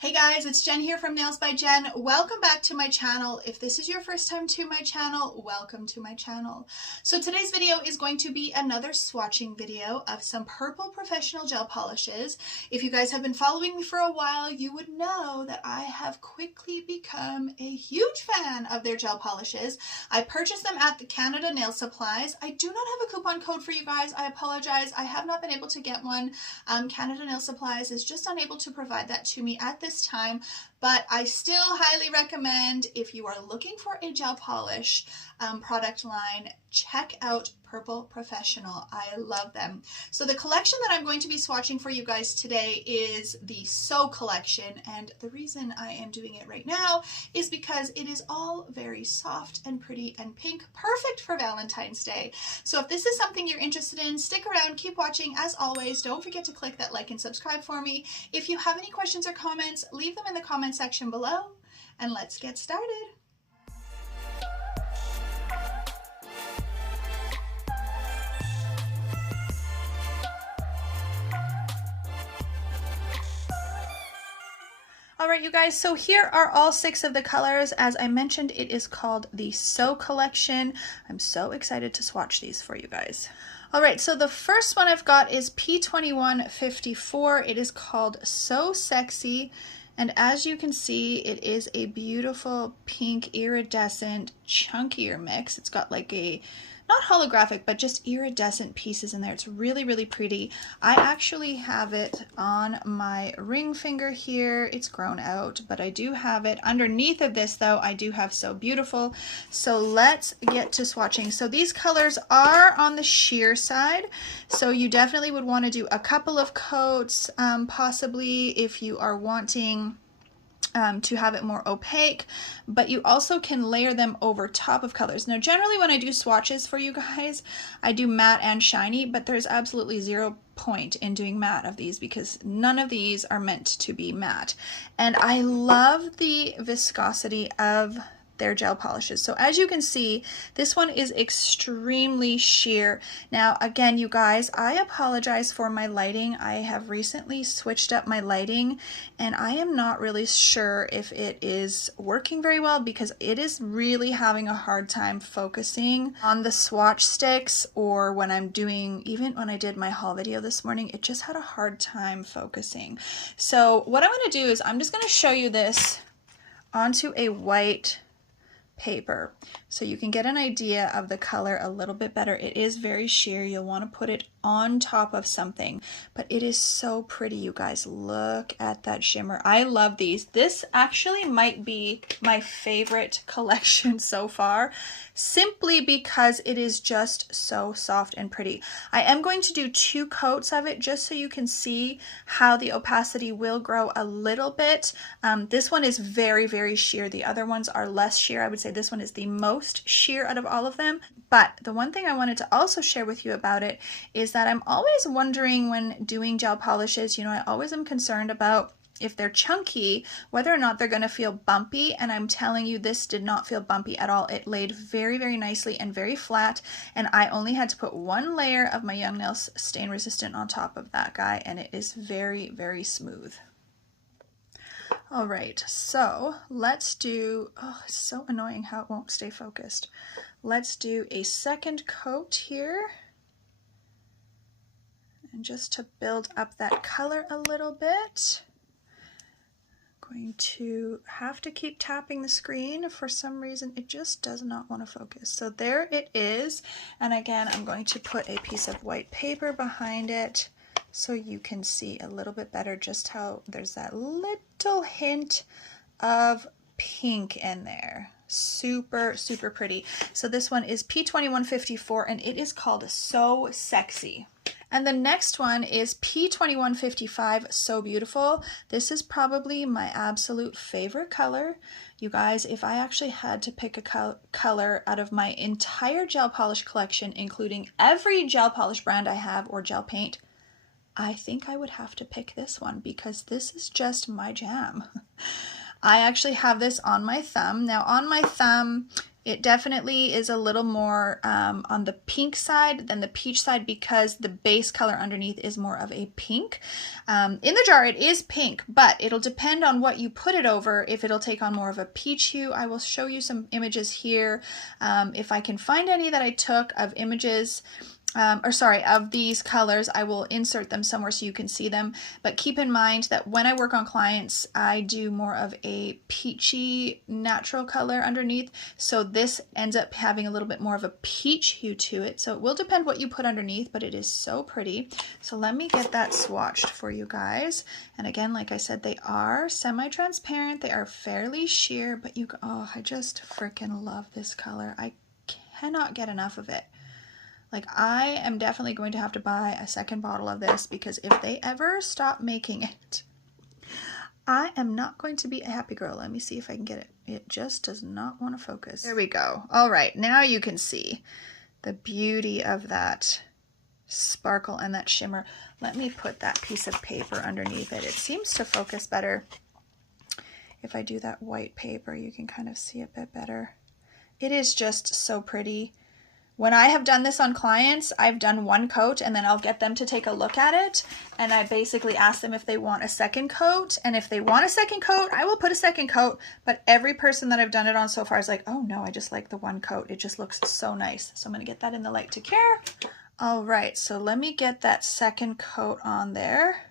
Hey guys, it's Jen here from Nails by Jen. Welcome back to my channel. If this is your first time to my channel, welcome to my channel. So today's video is going to be another swatching video of some purple professional gel polishes. If you guys have been following me for a while, you would know that I have quickly become a huge fan of their gel polishes. I purchased them at the Canada Nail Supplies. I do not have a coupon code for you guys. I apologize. I have not been able to get one. Canada Nail Supplies is just unable to provide that to me at this time, but I still highly recommend, if you are looking for a gel polish product line, check out Purple Professional. I love them. So the collection that I'm going to be swatching for you guys today is the So collection, and the reason I am doing it right now is because it is all very soft and pretty and pink, perfect for Valentine's Day. So if this is something you're interested in, stick around, keep watching. As always, don't forget to click that like and subscribe for me. If you have any questions or comments, leave them in the comment section below, and let's get started. Alright you guys, so here are all 6 of the colors. As I mentioned, it is called the So collection. I'm so excited to swatch these for you guys. Alright, so the first one I've got is P2154. It is called So Sexy, and as you can see, it is a beautiful pink iridescent chunkier mix. It's got like a, not holographic, but just iridescent pieces in there. It's really, really pretty. I actually have it on my ring finger here. It's grown out, but I do have it. Underneath of this though, I do have So Beautiful. So let's get to swatching. So these colors are on the sheer side. So you definitely would want to do a couple of coats, possibly if you are wanting to have it more opaque, but you also can layer them over top of colors. Now generally when I do swatches for you guys, I do matte and shiny, but there's absolutely zero point in doing matte of these because none of these are meant to be matte. And I love the viscosity of their gel polishes. So as you can see, this one is extremely sheer. Now again, you guys, I apologize for my lighting. I have recently switched up my lighting and I am not really sure if it is working very well because it is really having a hard time focusing on the swatch sticks, or when I'm doing, even when I did my haul video this morning, it just had a hard time focusing. So what I'm going to do is I'm just going to show you this onto a white paper so you can get an idea of the color a little bit better. It is very sheer. You'll want to put it on top of something, but it is so pretty, you guys. Look at that shimmer. I love these. This actually might be my favorite collection so far, simply because it is just so soft and pretty. I am going to do 2 coats of it just so you can see how the opacity will grow a little bit. This one is very, very sheer. The other ones are less sheer. I would say this one is the most sheer out of all of them. But the one thing I wanted to also share with you about it is that I'm always wondering when doing gel polishes, you know, I always am concerned about if they're chunky, whether or not they're going to feel bumpy, and I'm telling you, this did not feel bumpy at all. It laid very, very nicely and very flat, and I only had to put 1 layer of my Young Nails stain resistant on top of that guy, and it is very, very smooth. All right, so let's do, oh, it's so annoying how it won't stay focused. Let's do a second coat here. And just to build up that color a little bit, I'm going to have to keep tapping the screen. For some reason, it just does not want to focus. So there it is. And again, I'm going to put a piece of white paper behind it so you can see a little bit better just how there's that little hint of pink in there. Super, super pretty. So this one is P2154 and it is called So Sexy. And the next one is P2155, So Beautiful. This is probably my absolute favorite color. You guys, if I actually had to pick a color out of my entire gel polish collection, including every gel polish brand I have or gel paint, I think I would have to pick this one because this is just my jam. I actually have this on my thumb. Now on my thumb, It definitely is a little more on the pink side than the peach side because the base color underneath is more of a pink. In the jar it is pink, but it'll depend on what you put it over if it'll take on more of a peach hue. I will show you some images here. If I can find any that I took of images of these colors, I will insert them somewhere so you can see them. But keep in mind that when I work on clients, I do more of a peachy natural color underneath. So this ends up having a little bit more of a peach hue to it. So it will depend what you put underneath, but it is so pretty. So let me get that swatched for you guys. And again, like I said, they are semi-transparent. They are fairly sheer, but oh, I just freaking love this color. I cannot get enough of it. Like, I am definitely going to have to buy a second bottle of this because if they ever stop making it, I am not going to be a happy girl. Let me see if I can get it. It just does not want to focus. There we go. All right, now you can see the beauty of that sparkle and that shimmer. Let me put that piece of paper underneath it. It seems to focus better. If I do that white paper, you can kind of see a bit better. It is just so pretty. When I have done this on clients, I've done one coat and then I'll get them to take a look at it. And I basically ask them if they want a second coat. And if they want a second coat, I will put a second coat. But every person that I've done it on so far is like, oh no, I just like the one coat. It just looks so nice. So I'm going to get that in the light to care. All right, so let me get that second coat on there.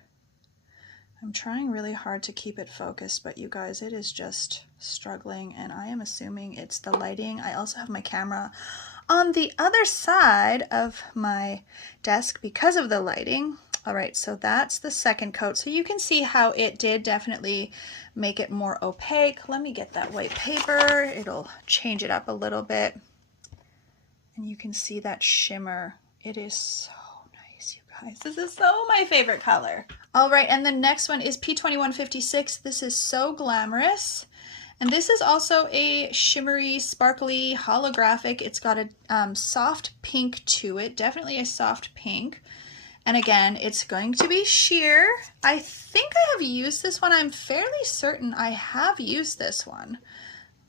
I'm trying really hard to keep it focused, but you guys, it is just struggling. And I am assuming it's the lighting. I also have my camera on the other side of my desk because of the lighting. All right, so that's the second coat. So you can see how it did definitely make it more opaque. Let me get that white paper. It'll change it up a little bit. And you can see that shimmer. It is so nice, you guys. This is so my favorite color. All right, and the next one is P2156. This is So Glamorous. And this is also a shimmery, sparkly, holographic. It's got a soft pink to it, definitely a soft pink. And again, it's going to be sheer. I think I have used this one. I'm fairly certain I have used this one.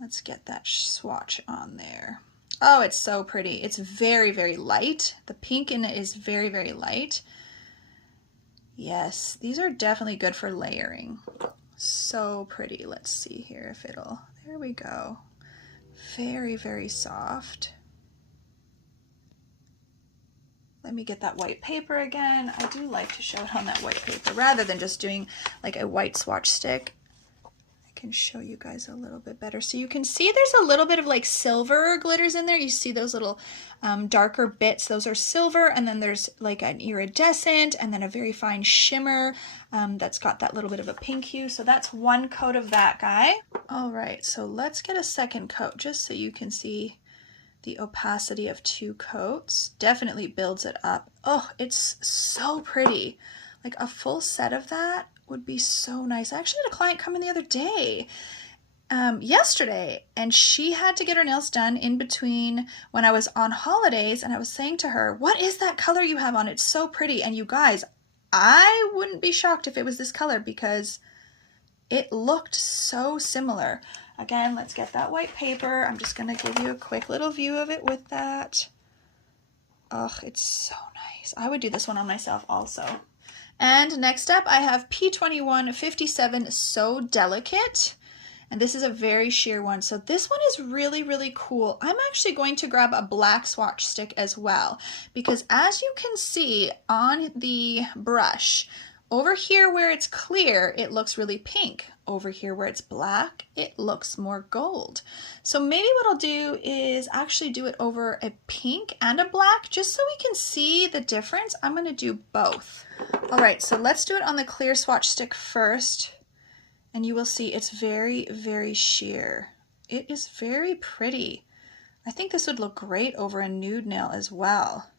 Let's get that swatch on there. Oh, it's so pretty. It's very, very light. The pink in it is very, very light. Yes, these are definitely good for layering. So pretty. Let's see here if it'll, there we go. Very, very soft. Let me get that white paper again. I do like to show it on that white paper rather than just doing like a white swatch stick. I can show you guys a little bit better. So you can see there's a little bit of like silver glitters in there. You see those little darker bits, those are silver, and then there's like an iridescent and then a very fine shimmer that's got that little bit of a pink hue. So that's one coat of that guy. All right, so let's get a second coat just so you can see the opacity of two coats. Definitely builds it up. Oh, it's so pretty. Like a full set of that would be so nice. I actually had a client come in the other day, yesterday, and she had to get her nails done in between when I was on holidays, and I was saying to her, what is that color you have on? It's so pretty. And you guys, I wouldn't be shocked if it was this color because it looked so similar. Again, let's get that white paper. I'm just gonna give you a quick little view of it with that. Oh, it's so nice. I would do this one on myself also. And next up, I have P2157 So Delicate. And this is a very sheer one. So this one is really, really cool. I'm actually going to grab a black swatch stick as well, because as you can see on the brush, over here where it's clear, it looks really pink. Over here where it's black, it looks more gold. So maybe what I'll do is actually do it over a pink and a black, just so we can see the difference. I'm gonna do both. All right, so let's do it on the clear swatch stick first, and you will see it's very, very sheer. It is very pretty. I think this would look great over a nude nail as well.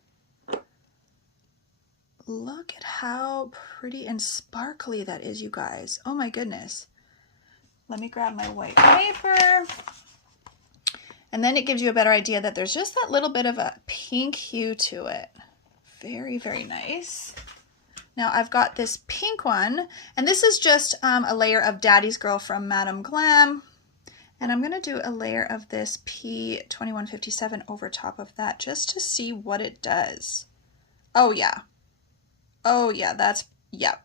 Look at how pretty and sparkly that is, you guys. Oh my goodness. Let me grab my white paper. And then it gives you a better idea that there's just that little bit of a pink hue to it. Very, very nice. Now I've got this pink one, and this is just a layer of Daddy's Girl from Madame Glam. And I'm going to do a layer of this P2157 over top of that just to see what it does. Oh yeah. Oh yeah, yep.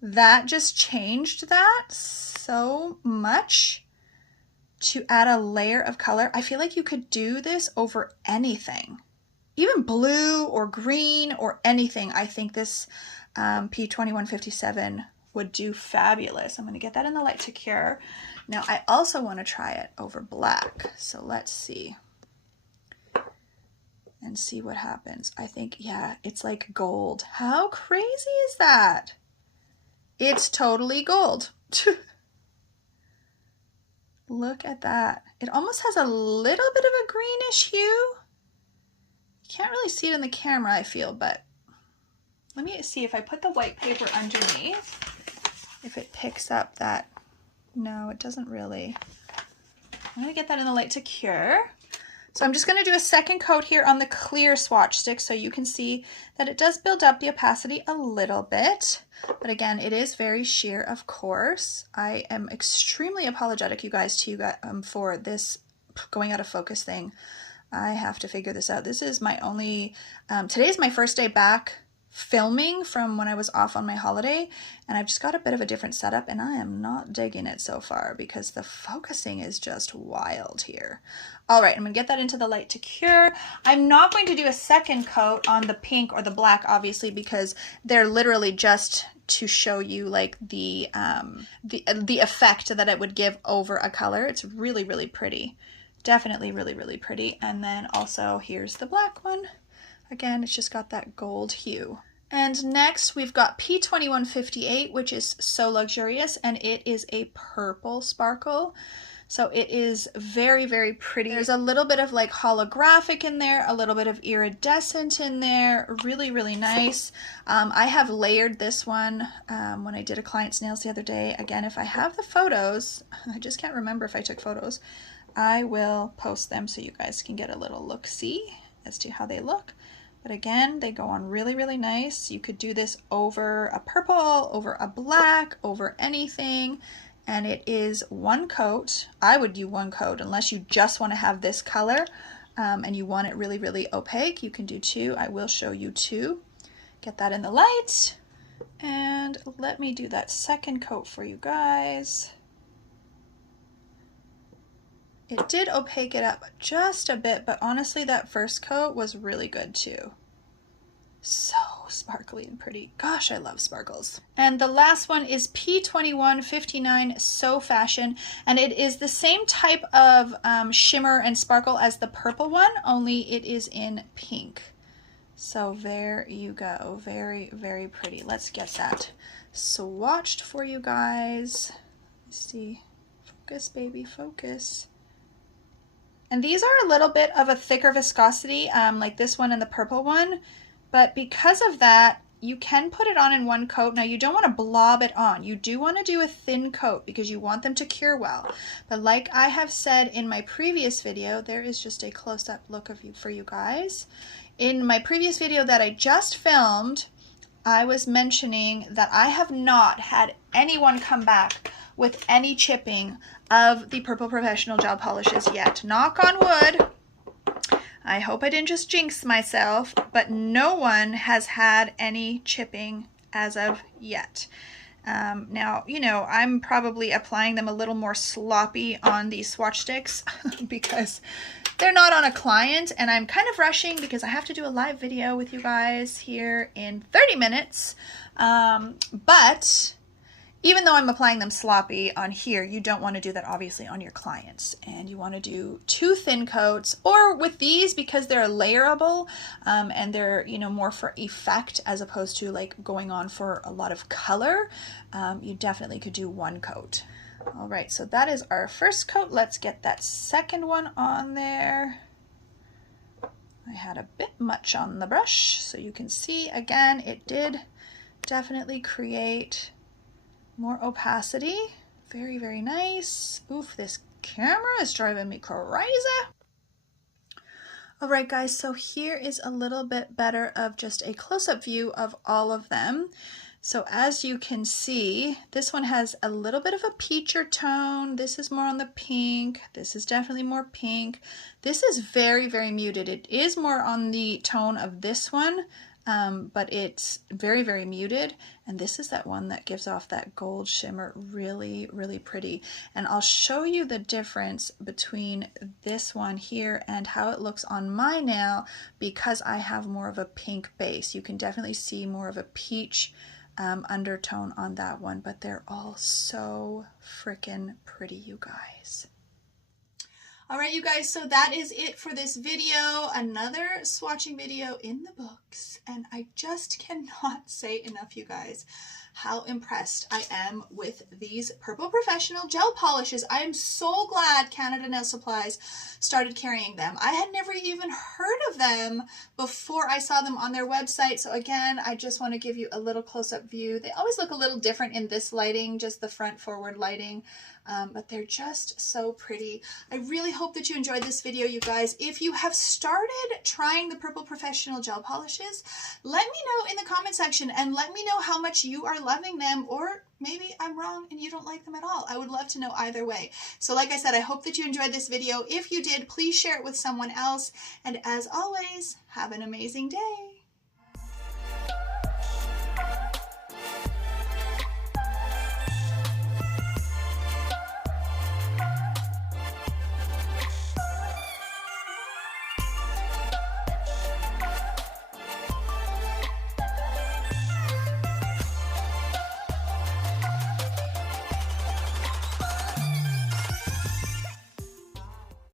That just changed that so much to add a layer of color. I feel like you could do this over anything. Even blue or green or anything. I think this P2157 would do fabulous. I'm going to get that in the light to cure. Now I also want to try it over black. So let's see. And see what happens. I think, yeah, it's like gold. How crazy is that? It's totally gold. Look at that. It almost has a little bit of a greenish hue. You can't really see it in the camera, I feel, but let me see if I put the white paper underneath, if it picks up that. No, it doesn't really. I'm going to get that in the light to cure. So I'm just going to do a second coat here on the clear swatch stick so you can see that it does build up the opacity a little bit. But again, it is very sheer, of course. I am extremely apologetic, you guys, to you guys, for this going out of focus thing. I have to figure this out. This is my only, today's my first day back filming from when I was off on my holiday, and I've just got a bit of a different setup, and I am not digging it so far because the focusing is just wild here. All right, I'm gonna get that into the light to cure. I'm not going to do a second coat on the pink or the black, obviously, because they're literally just to show you like the effect that it would give over a color. It's really, really pretty. Definitely really, really pretty. And then also here's the black one. Again, it's just got that gold hue. And next we've got P2158, which is so luxurious, and it is a purple sparkle. So it is very, very pretty. There's a little bit of like holographic in there, a little bit of iridescent in there. Really, really nice. I have layered this one when I did a client's nails the other day. Again, if I have the photos, I just can't remember if I took photos, I will post them so you guys can get a little look-see as to how they look. But again, they go on really, really nice. You could do this over a purple, over a black, over anything. And it is one coat. I would do one coat unless you just want to have this color and you want it really, really opaque. You can do two. I will show you two. Get that in the light. And let me do that second coat for you guys. It did opaque it up just a bit, but honestly, that first coat was really good too. So sparkly and pretty. Gosh, I love sparkles. And the last one is P2159 So Fashion, and it is the same type of shimmer and sparkle as the purple one, only it is in pink. So there you go. Very, very pretty. Let's get that swatched for you guys. Let's see. Focus, baby, focus. And these are a little bit of a thicker viscosity, like this one and the purple one, but because of that, you can put it on in one coat. Now you don't want to blob it on. You do want to do a thin coat because you want them to cure well. But like I have said in my previous video, there is just a close-up look of you for you guys. In my previous video that I just filmed, I was mentioning that I have not had anyone come back with any chipping of the Purple Professional gel polishes yet. Knock on wood. I hope I didn't just jinx myself, but no one has had any chipping as of yet. Now, you know, I'm probably applying them a little more sloppy on these swatch sticks because they're not on a client, and I'm kind of rushing because I have to do a live video with you guys here in 30 minutes. But even though I'm applying them sloppy on here, you don't want to do that obviously on your clients, and you want to do two thin coats, or with these, because they're layerable and they're, you know, more for effect as opposed to like going on for a lot of color, you definitely could do one coat. All right, so that is our first coat. Let's get that second one on there. I had a bit much on the brush, so you can see again, it did definitely create more opacity. Very, very nice. Oof, this camera is driving me crazy. All right, guys, so here is a little bit better of just a close-up view of all of them. So as you can see, this one has a little bit of a peacher tone. This is more on the pink. This is definitely more pink. This is very, very muted. It is more on the tone of this one, but it's very, very muted. And this is that one that gives off that gold shimmer. Really, really pretty. And I'll show you the difference between this one here and how it looks on my nail because I have more of a pink base. You can definitely see more of a peach undertone on that one, but they're all so freaking pretty, you guys. All right, you guys, so that is it for this video. Another swatching video in the books, and I just cannot say enough, you guys, how impressed I am with these Purple Professional gel polishes. I am so glad Canada Nail Supplies started carrying them. I had never even heard of them before I saw them on their website. So again, I just want to give you a little close-up view. They always look a little different in this lighting, just the front forward lighting, but they're just so pretty. I really hope that you enjoyed this video, you guys. If you have started trying the Purple Professional gel polishes, let me know in the comment section and let me know how much you are loving them, or maybe I'm wrong and you don't like them at all. I would love to know either way. So like I said, I hope that you enjoyed this video. If you did, please share it with someone else. And as always, have an amazing day.